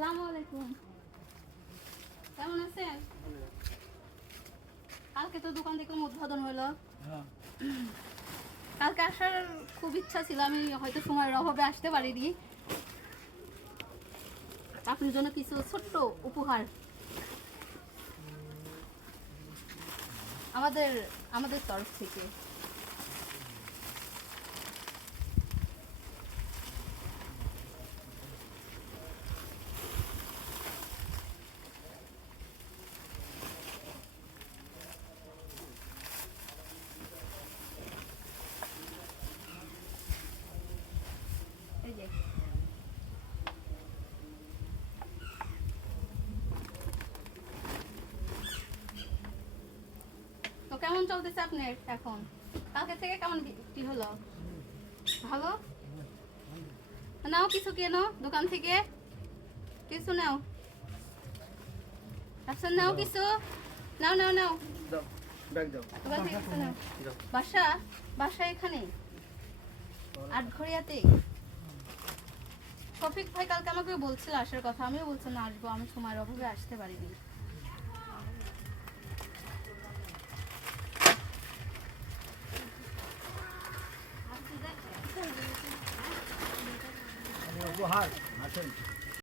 আসসালামু আলাইকুম। কেমন আছেন? কালকে তো দোকান থেকে উদ্বোধন হলো। কালকে আসার খুব ইচ্ছা ছিল, আমি হয়তো সময়ের অভাবে আসতে পারিনি। আপনার জন্য কিছু ছোট্ট উপহার আমাদের আমাদের তরফ থেকে। এই যে তো কেমন চলতেছে আপনার এখন? কালকে থেকে কেমন বিক্রি হলো? ভালো? নাও কিছু কেনো দোকান থেকে, কিছু নাও। আচ্ছা নাও কিছু, নাও নাও নাও, দোকান থেকে কিছু নাও। বাসা বাসা এখানে আটঘরিয়াতে। শফিক ভাই কালকে আমাকে বলছিল আসার কথা, আমিও বলছিলাম আসবো, আমি সময়ের অভাবে আসতে পারিনি। উপহার আসেন।